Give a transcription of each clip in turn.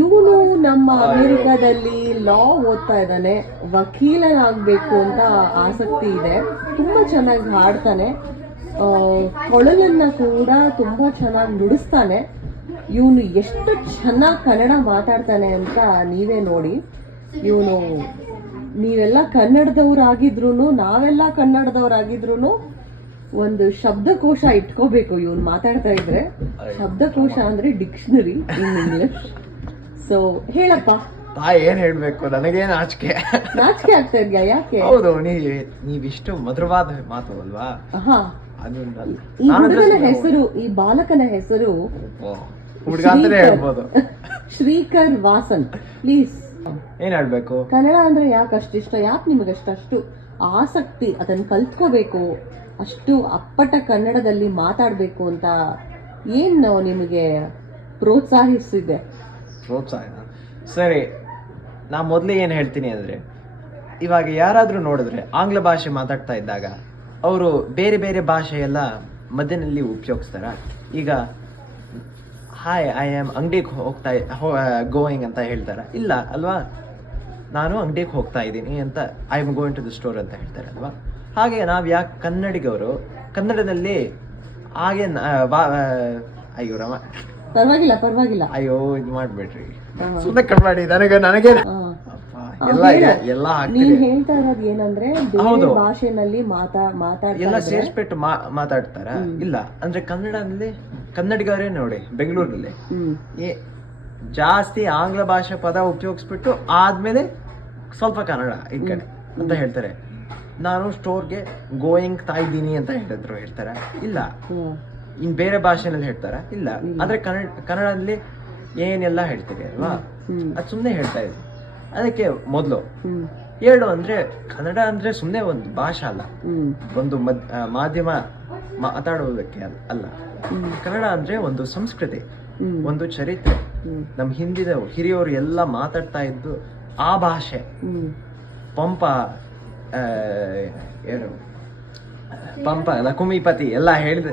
ಇವನು ನಮ್ಮ ಅಮೆರಿಕಾದಲ್ಲಿ ಲಾ ಓದ್ತಾ ಇದ್ದಾನೆ, ವಕೀಲನಾಗಬೇಕು ಅಂತ ಆಸಕ್ತಿ ಇದೆ. ತುಂಬಾ ಚೆನ್ನಾಗಿ ಹಾಡ್ತಾನೆ, ಕೊಳಲನ್ನ ಕೂಡ ತುಂಬಾ ಚೆನ್ನಾಗಿ ನುಡಿಸ್ತಾನೆ. ಇವನು ಎಷ್ಟು ಚೆನ್ನಾಗಿ ಕನ್ನಡ ಮಾತಾಡ್ತಾನೆ ಅಂತ ನೀವೇ ನೋಡಿ. ಇವನು ನೀವೆಲ್ಲ ಕನ್ನಡದವರಾಗಿದ್ರು, ನಾವೆಲ್ಲ ಕನ್ನಡದವರಾಗಿದ್ರು ಒಂದು ಶಬ್ದಕೋಶ ಇಟ್ಕೋಬೇಕು. ಇವನು ಮಾತಾಡ್ತಾ ಇದ್ರೆ ಶಬ್ದಕೋಶ ಅಂದ್ರೆ ಡಿಕ್ಷನರಿ ಇನ್ ಇಂಗ್ಲಿಷ್. ಸೊ ಹೇಳಪ್ಪ. ಏನ್ ಹೇಳ್ಬೇಕು, ನನಗೇನು ನಾಚಿಕೆ ಆಗ್ತಾ ಇದ್ಯಾ? ಯಾಕೆ? ಹೌದು, ನೀವಿಷ್ಟು ಮಧುರವಾದ ಮಾತು ಅಲ್ವಾ. ಅದು ಈ ಹುಡುಗನ ಹೆಸರು, ಈ ಬಾಲಕನ ಹೆಸರು ಹುಡುಗ ಅಂತಾನೆ ಹೇಳ್ಬೋದು, ಶ್ರೀಕರ್ ವಾಸನ್. ಪ್ಲೀಸ್ ಏನ್ ಹೇಳ್ಬೇಕು? ಕನ್ನಡ ಅಂದ್ರೆ ಯಾಕೆ ಅಷ್ಟಿಷ್ಟ? ಯಾಕೆ ನಿಮಗಷ್ಟು ಆಸಕ್ತಿ? ಅದನ್ನ ಕಲ್ತ್ಕೋಬೇಕು, ಅಷ್ಟು ಅಪ್ಪಟ ಕನ್ನಡದಲ್ಲಿ ಮಾತಾಡ್ಬೇಕು ಅಂತ ಏನು ನಿಮಗೆ ಪ್ರೋತ್ಸಾಹಿಸಿದೆ? ಪ್ರೋತ್ಸಾಹ ಸರಿ, ನಾ ಮೊದಲೇ ಏನು ಹೇಳ್ತೀನಿ ಅಂದರೆ, ಇವಾಗ ಯಾರಾದರೂ ನೋಡಿದ್ರೆ ಆಂಗ್ಲ ಭಾಷೆ ಮಾತಾಡ್ತಾ ಇದ್ದಾಗ ಅವರು ಬೇರೆ ಬೇರೆ ಭಾಷೆಯೆಲ್ಲ ಮಧ್ಯದಲ್ಲಿ ಉಪಯೋಗಿಸ್ತಾರ. ಈಗ ಹಾಯ್ ಐ ಆಮ್ ಅಂಗಡಿಗೆ ಗೋಯಿಂಗ್ ಅಂತ ಹೇಳ್ತಾರ? ಇಲ್ಲ ಅಲ್ವಾ. ನಾನು ಅಂಗಡಿಗೆ ಹೋಗ್ತಾ ಇದ್ದೀನಿ ಅಂತ I am going to the store ಅಂತ ಹೇಳ್ತಾರೆ ಅಲ್ವಾ. ಹಾಗೆ ನಾವು ಯಾಕೆ ಕನ್ನಡಿಗರು ಕನ್ನಡದಲ್ಲಿ ಹಾಗೆ ಅಯ್ಯೋ ರಾಮ, ಪರವಾಗಿಲ್ಲ ಅಯ್ಯೋ ಇದು ಮಾಡ್ಬೇಡ್ರಿ, ಸುಮ್ಮನೆ ಕಟ್ಮಾಡಿ. ನನಗೆ ಎಲ್ಲ ನೀನ್ ಹೇಳ್ತಾ ಇರೋದು ಏನಂದ್ರೆ ಬೇರೆ ಭಾಷೆನಲ್ಲಿ ಎಲ್ಲ ಸೇರಿಸ್ಬಿಟ್ಟು ಮಾತಾಡ್ತಾರ? ಇಲ್ಲ ಅಂದ್ರೆ ಕನ್ನಡದಲ್ಲಿ ಕನ್ನಡಿಗರೇ ನೋಡಿ ಬೆಂಗಳೂರಲ್ಲಿ ಜಾಸ್ತಿ ಆಂಗ್ಲ ಭಾಷೆ ಪದ ಉಪಯೋಗಿಸ್ಬಿಟ್ಟು ಆದ್ಮೇಲೆ ಸ್ವಲ್ಪ ಕನ್ನಡ ಈ ಕಡೆ ಅಂತ ಹೇಳ್ತಾರೆ. ನಾನು ಸ್ಟೋರ್ಗೆ ಗೋಯಿಂಗ್ ಇದ್ದೀನಿ ಅಂತ ಹೇಳ್ತಾರ? ಇಲ್ಲ. ಇನ್ ಬೇರೆ ಭಾಷೆನಲ್ಲಿ ಹೇಳ್ತಾರ? ಇಲ್ಲ. ಆದ್ರೆ ಕನ್ನಡದಲ್ಲಿ ಏನೆಲ್ಲ ಹೇಳ್ತೀವಿ ಅಲ್ವಾ, ಅದು ಸುಮ್ಮನೆ ಹೇಳ್ತಾ ಇದ್ವಿ. ಅದಕ್ಕೆ ಮೊದಲು ಎರಡು ಅಂದ್ರೆ ಕನ್ನಡ ಅಂದ್ರೆ ಸುಮ್ಮನೆ ಒಂದು ಭಾಷೆ ಅಲ್ಲ, ಒಂದು ಮಾಧ್ಯಮ ಮಾತಾಡುವುದಕ್ಕೆ ಅಲ್ಲ. ಕನ್ನಡ ಅಂದ್ರೆ ಒಂದು ಸಂಸ್ಕೃತಿ, ಒಂದು ಚರಿತ್ರೆ. ನಮ್ಮ ಹಿಂದಿನ ಹಿರಿಯವರು ಎಲ್ಲ ಮಾತಾಡ್ತಾ ಇದ್ದು ಆ ಭಾಷೆ. ಪಂಪ ಏನು ಪಂಪ ಲಕುಮಿಪತಿ ಎಲ್ಲ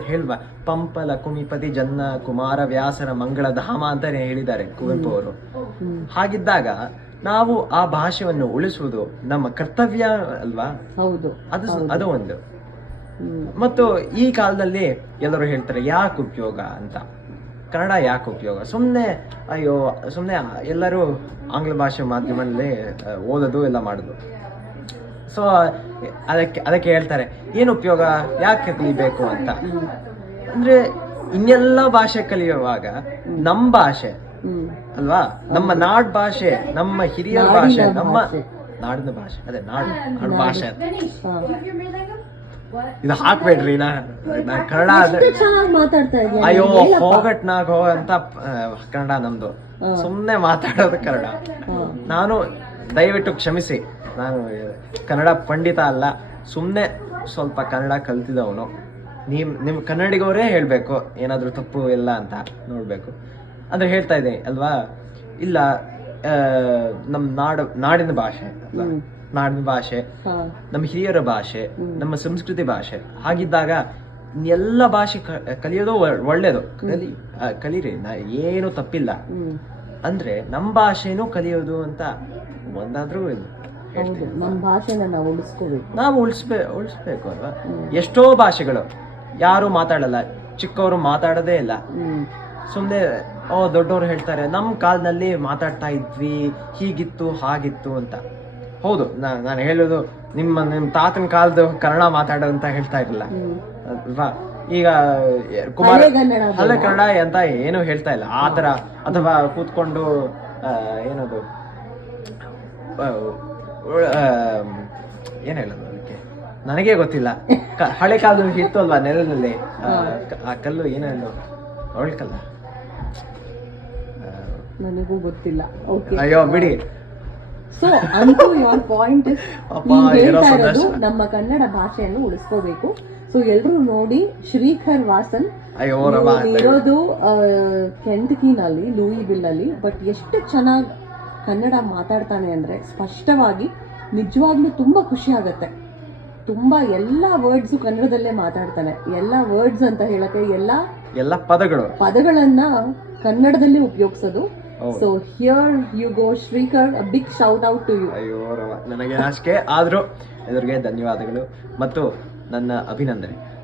ಹೇಳ್ವಾ, ಪಂಪ ಲಕುಮಿಪತಿ ಜನ್ನ ಕುಮಾರ ವ್ಯಾಸರ ಮಂಗಳ ಧಾಮ ಅಂತಾನೆ ಹೇಳಿದ್ದಾರೆ ಕುವೆಂಪು ಅವರು. ಹಾಗಿದ್ದಾಗ ನಾವು ಆ ಭಾಷೆಯನ್ನು ಉಳಿಸುವುದು ನಮ್ಮ ಕರ್ತವ್ಯ ಅಲ್ವಾ? ಹೌದು, ಅದು ಒಂದು. ಮತ್ತು ಈ ಕಾಲದಲ್ಲಿ ಎಲ್ಲರೂ ಹೇಳ್ತಾರೆ ಯಾಕೆ ಉಪಯೋಗ ಅಂತ, ಕನ್ನಡ ಯಾಕೆ ಉಪಯೋಗ? ಸುಮ್ಮನೆ ಎಲ್ಲರೂ ಆಂಗ್ಲ ಭಾಷೆ ಮಾಧ್ಯಮದಲ್ಲಿ ಓದೋದು ಎಲ್ಲ ಮಾಡೋದು. ಸೊ ಅದಕ್ಕೆ ಹೇಳ್ತಾರೆ ಏನು ಉಪಯೋಗ, ಯಾಕೆ ಕಲಿಬೇಕು ಅಂತ. ಅಂದ್ರೆ ಇನ್ನೆಲ್ಲ ಭಾಷೆ ಕಲಿಯುವಾಗ ನಮ್ಮ ಭಾಷೆ ಅಲ್ವಾ, ನಮ್ಮ ನಾಡ್ ಭಾಷೆ, ನಮ್ಮ ಹಿರಿಯರ ಭಾಷೆ, ನಮ್ಮ ನಾಡಿನ ಭಾಷೆ, ಅದೇ ನಾಡು ಭಾಷೆ. ಇದು ಹಾಕ್ಬೇಡ್ರಿ, ಕನ್ನಡ ಅಯ್ಯೋ ಹೋಗಟ್ನಾಗ ಅಂತ ಕನ್ನಡ ನಮ್ದು, ಸುಮ್ಮನೆ ಮಾತಾಡೋದು ಕನ್ನಡ. ನಾನು ದಯವಿಟ್ಟು ಕ್ಷಮಿಸಿ, ನಾನು ಕನ್ನಡ ಪಂಡಿತ ಅಲ್ಲ, ಸುಮ್ಮನೆ ಸ್ವಲ್ಪ ಕನ್ನಡ ಕಲ್ತಿದ್ದವನು. ನಿಮ್ಮ ಕನ್ನಡಿಗವರೇ ಹೇಳಬೇಕು ಏನಾದರೂ ತಪ್ಪು ಇಲ್ಲ ಅಂತ ನೋಡಬೇಕು ಅಂದರೆ ಹೇಳ್ತಾ ಇದೆ ಅಲ್ವಾ. ಇಲ್ಲ, ನಮ್ಮ ನಾಡಿನ ಭಾಷೆ ಅಲ್ವಾ, ನಾಡಿನ ಭಾಷೆ, ನಮ್ಮ ಹಿರಿಯರ ಭಾಷೆ, ನಮ್ಮ ಸಂಸ್ಕೃತಿ ಭಾಷೆ. ಹಾಗಿದ್ದಾಗ ಎಲ್ಲ ಭಾಷೆ ಕಲಿಯೋದು ಒಳ್ಳೇದು, ಕಲೀರಿ, ಏನು ತಪ್ಪಿಲ್ಲ. ಅಂದ್ರೆ ನಮ್ಮ ಭಾಷೆನೂ ಕಲಿಯೋದು ಅಂತ ಒಂದಾದ್ರೂ ನಮ್ಮ ಭಾಷೆನ ನಾವು ಉಳಿಸ್ಬೇಕು ಅಲ್ವಾ. ಎಷ್ಟೋ ಭಾಷೆಗಳು ಯಾರು ಮಾತಾಡಲ್ಲ, ಚಿಕ್ಕವರು ಮಾತಾಡೋದೇ ಇಲ್ಲ. ಸುಮ್ಮನೆ ದೊಡ್ಡವರು ಹೇಳ್ತಾರೆ ನಮ್ಮ ಕಾಲದಲ್ಲಿ ಮಾತಾಡ್ತಾ ಇದ್ವಿ, ಹೀಗಿತ್ತು ಹಾಗಿತ್ತು ಅಂತ. ಹೌದು, ನಾನು ಹೇಳೋದು ನಿಮ್ಮ ತಾತನ ಕಾಲದ ಕನ್ನಡ ಮಾತಾಡೋ ಅಂತ ಹೇಳ್ತಾ ಇರಲಿಲ್ಲ ಅಲ್ವಾ. ಈಗ ಹಳೆ ಕನ್ನಡ ಅಂತ ಏನು ಹೇಳ್ತಾ ಇಲ್ಲ ಆ ಥರ. ಅಥವಾ ಕೂತ್ಕೊಂಡು ಏನದು ಏನ್ ಹೇಳೋದು ಅದಕ್ಕೆ ನನಗೆ ಗೊತ್ತಿಲ್ಲ. ಹಳೆ ಕಾಲದಲ್ಲಿ ಇತ್ತು ಅಲ್ವಾ ನೆಲದಲ್ಲಿ ಆ ಕಲ್ಲು, ಏನೇನು ಅವಳ್ಕಲ್ಲ, ನನಗೂ ಗೊತ್ತಿಲ್ಲ. ಅಯ್ಯೋ ಬಿಡಿ. ಸೊ ಅಂತೂ ಯುವರ್ ಪಾಯಿಂಟ್ ನಮ್ಮ ಕನ್ನಡ ಭಾಷೆಯನ್ನು ಉಳಿಸ್ಕೋಬೇಕು. ಸೊ ಎಲ್ರು ನೋಡಿ, ಶ್ರೀಕರ್ ವಾಸನ್ ಇರೋದು ಕೆಂಟಕಿನಲ್ಲಿ, ಲೂಯಿವಿಲ್ ಅಲ್ಲಿ. ಬಟ್ ಎಷ್ಟು ಚೆನ್ನಾಗಿ ಕನ್ನಡ ಮಾತಾಡ್ತಾನೆ ಅಂದ್ರೆ ಸ್ಪಷ್ಟವಾಗಿ, ನಿಜವಾಗ್ಲೂ ತುಂಬಾ ಖುಷಿ ಆಗತ್ತೆ. ತುಂಬಾ ಎಲ್ಲಾ ವರ್ಡ್ಸ್ ಕನ್ನಡದಲ್ಲೇ ಮಾತಾಡ್ತಾನೆ. ಎಲ್ಲಾ ವರ್ಡ್ಸ್ ಅಂತ ಹೇಳಕ್ಕೆ ಎಲ್ಲ ಪದಗಳನ್ನ ಕನ್ನಡದಲ್ಲಿ ಉಪಯೋಗಿಸೋದು. So here you go Shrikar, a big shout out to you. ಅಯ್ಯೋ ರವ, ನನಗೆ ನಾಚಿಕೆ ಆದ್ರೂ ಎದುರಿಗೆ ಧನ್ಯವಾದಗಳು ಮತ್ತು ನನ್ನ ಅಭಿನಂದನೆ.